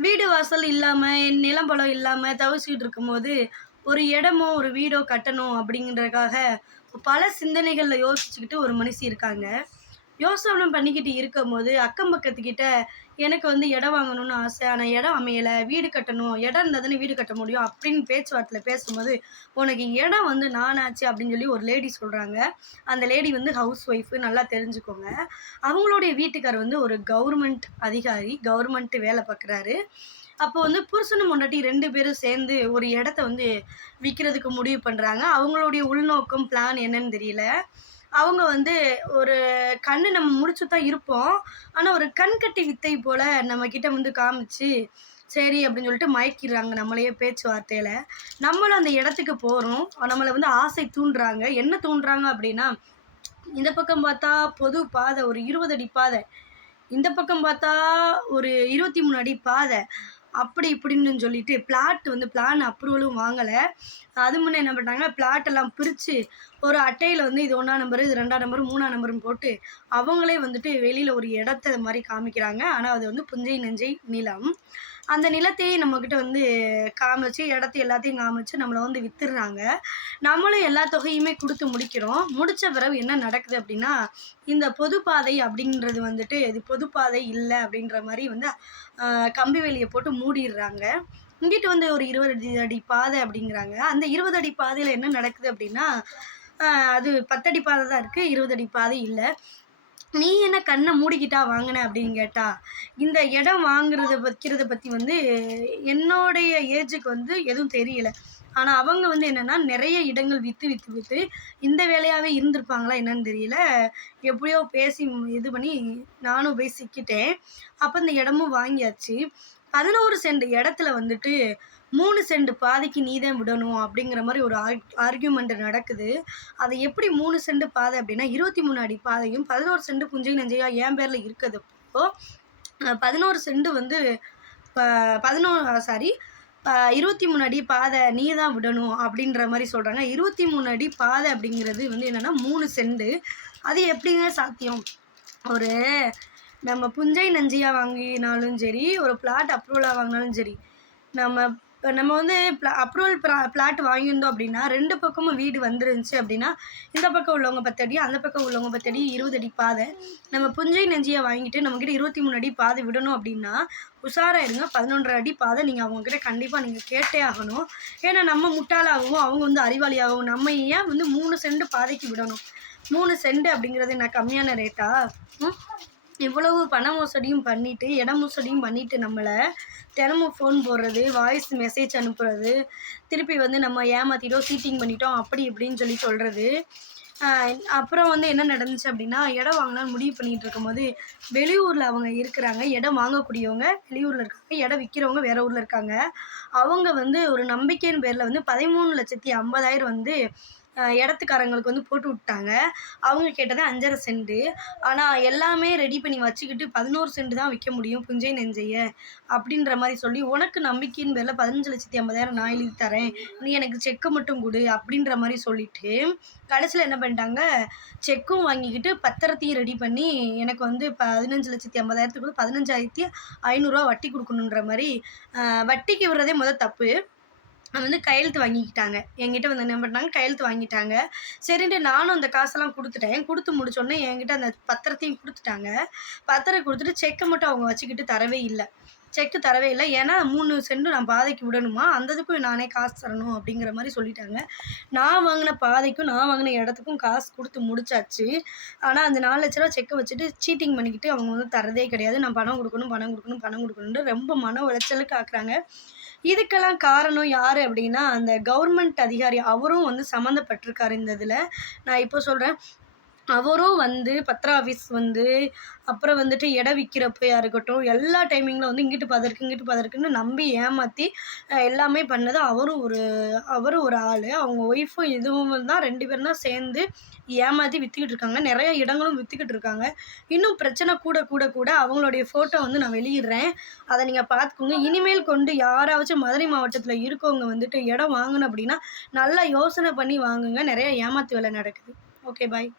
வீடு வாசல் இல்லாமல் நிலம்பலம் இல்லாமல் தவிச்சிக்கிட்டு இருக்கும்போது ஒரு இடமோ ஒரு வீடோ கட்டணும் அப்படிங்கிறதுக்காக பல சிந்தனைகளில் யோசிச்சுக்கிட்டு ஒரு மனுஷி இருக்காங்க. யோசனை பண்ணிக்கிட்டு இருக்கும்போது அக்கம் பக்கத்துக்கிட்ட எனக்கு வந்து இடம் வாங்கணும்னு ஆசை. ஆனால் இடம் அமையலை. வீடு கட்டணும். இடம் இருந்தால் தானே வீடு கட்ட முடியும் அப்படின்னு பேச்சுவார்த்தையில் பேசும்போது உனக்கு இடம் வந்து நானாச்சு அப்படின்னு சொல்லி ஒரு லேடி சொல்கிறாங்க அந்த லேடி வந்து ஹவுஸ் ஒய்ஃபு நல்லா தெரிஞ்சுக்கோங்க. அவங்களுடைய வீட்டுக்கார் வந்து ஒரு கவர்மெண்ட் அதிகாரி கவர்மெண்ட் வேலை பார்க்குறாரு அப்போ வந்து புருஷனும் முன்னாடி ரெண்டு பேரும் சேர்ந்து ஒரு இடத்த வந்து விற்கிறதுக்கு முடிவு பண்ணுறாங்க அவங்களுடைய உள்நோக்கம் பிளான் என்னன்னு தெரியல. அவங்க வந்து ஒரு கண்ணு நம்ம முடிச்சு தான் இருப்போம். ஆனால் ஒரு கண்கட்டி வித்தை போல் நம்மக்கிட்ட வந்து காமிச்சு சரி அப்படின்னு சொல்லிட்டு மயக்கிடுறாங்க நம்மளையே பேச்சுவார்த்தையில். நம்மளும் அந்த இடத்துக்கு போகிறோம் நம்மளை வந்து ஆசை தூண்டுறாங்க. என்ன தூண்டுறாங்க அப்படின்னா இந்த பக்கம் பார்த்தா பொது பாதை ஒரு இருபது அடி பாதை. இந்த பக்கம் பார்த்தா ஒரு இருபத்தி மூணு அடி பாதை. அப்படி இப்படின்னு சொல்லிட்டு பிளாட் வந்து பிளான் அப்ரூவலும் வாங்கலை. அது முன்னே என்ன பண்ணிட்டாங்க? பிளாட் எல்லாம் பிரித்து ஒரு அட்டையில் வந்து இது ஒன்றா நம்பரு இது ரெண்டாம் நம்பர் மூணாம் நம்பரும் போட்டு அவங்களே வந்துட்டு வெளியில் ஒரு இடத்த மாதிரி காமிக்கிறாங்க. ஆனால் அது வந்து புஞ்சை நெஞ்சை நிலம். அந்த நிலத்தையே நம்மக்கிட்ட வந்து காமிச்சு இடத்த எல்லாத்தையும் காமிச்சு நம்மளை வந்து வித்துடுறாங்க. நம்மளும் எல்லா தொகையுமே கொடுத்து முடிக்கிறோம். முடித்த பிறகு என்ன நடக்குது அப்படின்னா இந்த பொதுப்பாதை அப்படின்றது வந்துட்டு இது பொதுப்பாதை இல்லை அப்படின்ற மாதிரி வந்து கம்பி வேலியை போட்டு மூடிடுறாங்க. இங்கிட்டு வந்து ஒரு இருபது அடி பாதை அப்படிங்கிறாங்க. அந்த இருபது அடி பாதையில் என்ன நடக்குது அப்படின்னா அது பத்தடி பாதை தான் இருக்குது இருபது அடி பாதை இல்லை. நீ என்ன கண்ணை மூடிக்கிட்டா வாங்கின அப்படின்னு கேட்டா இந்த இடம் வாங்குறத வைக்கிறத பற்றி வந்து என்னுடைய ஏஜுக்கு வந்து எதுவும் தெரியல. ஆனால் அவங்க வந்து என்னென்னா நிறைய இடங்கள் விற்று விற்று விற்று இந்த வேலையாகவே இருந்திருப்பாங்களா என்னன்னு தெரியல. எப்படியோ பேசி இது பண்ணி நானும் போய் சிக்கிட்டேன். அப்போ இந்த இடமும் வாங்கியாச்சு. பதினோரு சென்ட் இடத்துல வந்துட்டு மூணு சென்ட் பாதைக்கு நீ தான் விடணும் அப்படிங்கிற மாதிரி ஒரு ஆர்கியூமெண்ட் நடக்குது. அதை எப்படி மூணு சென்ட் பாதை அப்படின்னா இருபத்தி மூணு அடி பாதையும் பதினோரு சென்ட் புஞ்சை நஞ்சையா என் பேரில் இருக்கிறதப்போ பதினோரு சென்ட் வந்து பதினோரு சாரி இருபத்தி மூணு அடி பாதை நீ தான் விடணும் அப்படின்ற மாதிரி சொல்கிறாங்க இருபத்தி மூணு அடி பாதை அப்படிங்கிறது வந்து என்னென்னா மூணு செண்டு. அது எப்படிங்க சாத்தியம்? ஒரு நம்ம புஞ்சை நஞ்சியாக வாங்கினாலும் சரி ஒரு பிளாட் அப்ரூவலாக வாங்கினாலும் சரி நம்ம இப்போ நம்ம வந்து ப்ளா அப்ரூவல் ப்ளா பிளாட் வாங்கியிருந்தோம் அப்படின்னா ரெண்டு பக்கமும் வீடு வந்துருந்துச்சு அப்படின்னா இந்த பக்கம் உள்ளவங்க பத்தடி அந்த பக்கம் உள்ளவங்க பத்தடி இருபது அடி பாதை. நம்ம புஞ்சை நெஞ்சியை வாங்கிட்டு நம்மக்கிட்ட இருபத்தி மூணு அடி பாதை விடணும் அப்படின்னா உஷாராக இருங்க. பதினொன்றரை அடி பாதை நீங்கள் அவங்கக்கிட்ட கண்டிப்பாக நீங்கள் கேட்டே ஆகணும். ஏன்னா நம்ம முட்டாளாகவும் அவங்க வந்து அறிவாளியாகவும் நம்ம ஏன் வந்து மூணு சென்ட் பாதைக்கு விடணும்? மூணு சென்ட் அப்படிங்கிறது என்ன கம்மியான ரேட்டா இவ்வளவு பண மோசடியும் பண்ணிவிட்டு இட மோசடியும் பண்ணிவிட்டு நம்மளை தினமும் ஃபோன் போடுறது வாய்ஸ் மெசேஜ் அனுப்புறது திருப்பி வந்து நம்ம ஏமாற்றிட்டோம் சீட்டிங் பண்ணிட்டோம் அப்படி இப்படின்னு சொல்லி சொல்கிறது அப்புறம் வந்து என்ன நடந்துச்சு அப்படின்னா இடம் வாங்கலாம்னு முடிவு பண்ணிகிட்டு இருக்கும்போது வெளியூரில் அவங்க இருக்கிறாங்க இடம் வாங்கக்கூடியவங்க வெளியூரில் இருக்காங்க இடம் விற்கிறவங்க வேறு ஊரில் இருக்காங்க. அவங்க வந்து ஒரு நம்பிக்கையின் பேரில் வந்து பதிமூணு லட்சத்தி ஐம்பதாயிரம் வந்து இடத்துக்காரங்களுக்கு வந்து போட்டு விட்டாங்க. அவங்க கேட்டது அஞ்சரை சென்ட்டு ஆனால் எல்லாமே ரெடி பண்ணி வச்சுக்கிட்டு பதினோரு சென்ட் தான் விற்க முடியும் புஞ்சை நெஞ்சைய. அப்படின்ற மாதிரி சொல்லி உனக்கு நம்பிக்கையின் பேரில் பதினஞ்சு லட்சத்தி ஐம்பதாயிரம் நான் எழுதி தரேன். நீ எனக்கு செக்கு மட்டும் கொடு அப்படின்ற மாதிரி சொல்லிட்டு கடைசியில் என்ன பண்ணிட்டாங்க? செக்கும் வாங்கிக்கிட்டு பத்திரத்தையும் ரெடி பண்ணி எனக்கு வந்து பதினஞ்சு லட்சத்தி ஐம்பதாயிரத்துக்குள்ள பதினஞ்சாயிரத்தி ஐநூறுரூவா வட்டி கொடுக்கணுன்ற மாதிரி வட்டிக்கு விடுறதே முதல் தப்பு. வந்து கையெழுத்து வாங்கிக்கிட்டாங்க. என்கிட்ட வந்து என்ன பண்ணாங்க? கையெழுத்து வாங்கிட்டாங்க. சரின்ட்டு நானும் அந்த காசெல்லாம் கொடுத்துட்டேன். கொடுத்து முடிச்சோடனே என்கிட்ட அந்த பத்திரத்தையும் கொடுத்துட்டாங்க. பத்திரம் கொடுத்துட்டு செக்கை மட்டும் அவங்க வச்சுக்கிட்டு தரவே இல்லை. செக்கு தரவே இல்லை. ஏன்னா மூணு சென்ட் நான் பாதைக்கு விடணுமா? அந்த இதுக்கும் நானே காசு தரணும் அப்படிங்கிற மாதிரி சொல்லிட்டாங்க. நான் வாங்கின பாதைக்கும் நான் வாங்கின இடத்துக்கும் காசு கொடுத்து முடிச்சாச்சு. ஆனால் அந்த நாலு லட்ச ரூபா செக்கை வச்சுட்டு சீட்டிங் பண்ணிக்கிட்டு அவங்க வந்து தரதே கிடையாது. நான் பணம் கொடுக்கணும் பணம் கொடுக்கணும் பணம் கொடுக்கணும்னு ரொம்ப மன உளைச்சலுக்கு ஆக்குறாங்க. இதுக்கெல்லாம் காரணம் யார் அப்படின்னா அந்த கவர்மெண்ட் அதிகாரி அவரும் வந்து சம்மந்தப்பட்டிருக்காரு இந்த இதில். நான் இப்போ சொல்கிறேன் அவரும் வந்து பத்திர ஆஃபீஸ் வந்து அப்புறம் வந்துட்டு இடம் விற்கிறப்பையா இருக்கட்டும் எல்லா டைமிங்கில் வந்து இங்கிட்டு பதற்கு இங்கிட்டு பதற்குன்னு நம்பி ஏமாற்றி எல்லாமே பண்ணது அவரும் ஒரு அவரும் ஒரு ஆள். அவங்க ஒய்ஃபும் இதுவும் தான் ரெண்டு பேரும் தான் சேர்ந்து ஏமாற்றி விற்றுக்கிட்டு இருக்காங்க. நிறைய இடங்களும் விற்றுக்கிட்டு இருக்காங்க. இன்னும் பிரச்சனை கூட கூட கூட அவங்களுடைய ஃபோட்டோ வந்து நான் வெளியிடுறேன். அதை நீங்கள் பார்த்துக்கோங்க. இனிமேல் கொண்டு யாராச்சும் மதுரை மாவட்டத்தில் இருக்கவங்க வந்துட்டு இடம் வாங்கணும் அப்படின்னா நல்லா யோசனை பண்ணி வாங்குங்க. நிறைய ஏமாத்து வேலை நடக்குது. Okay bye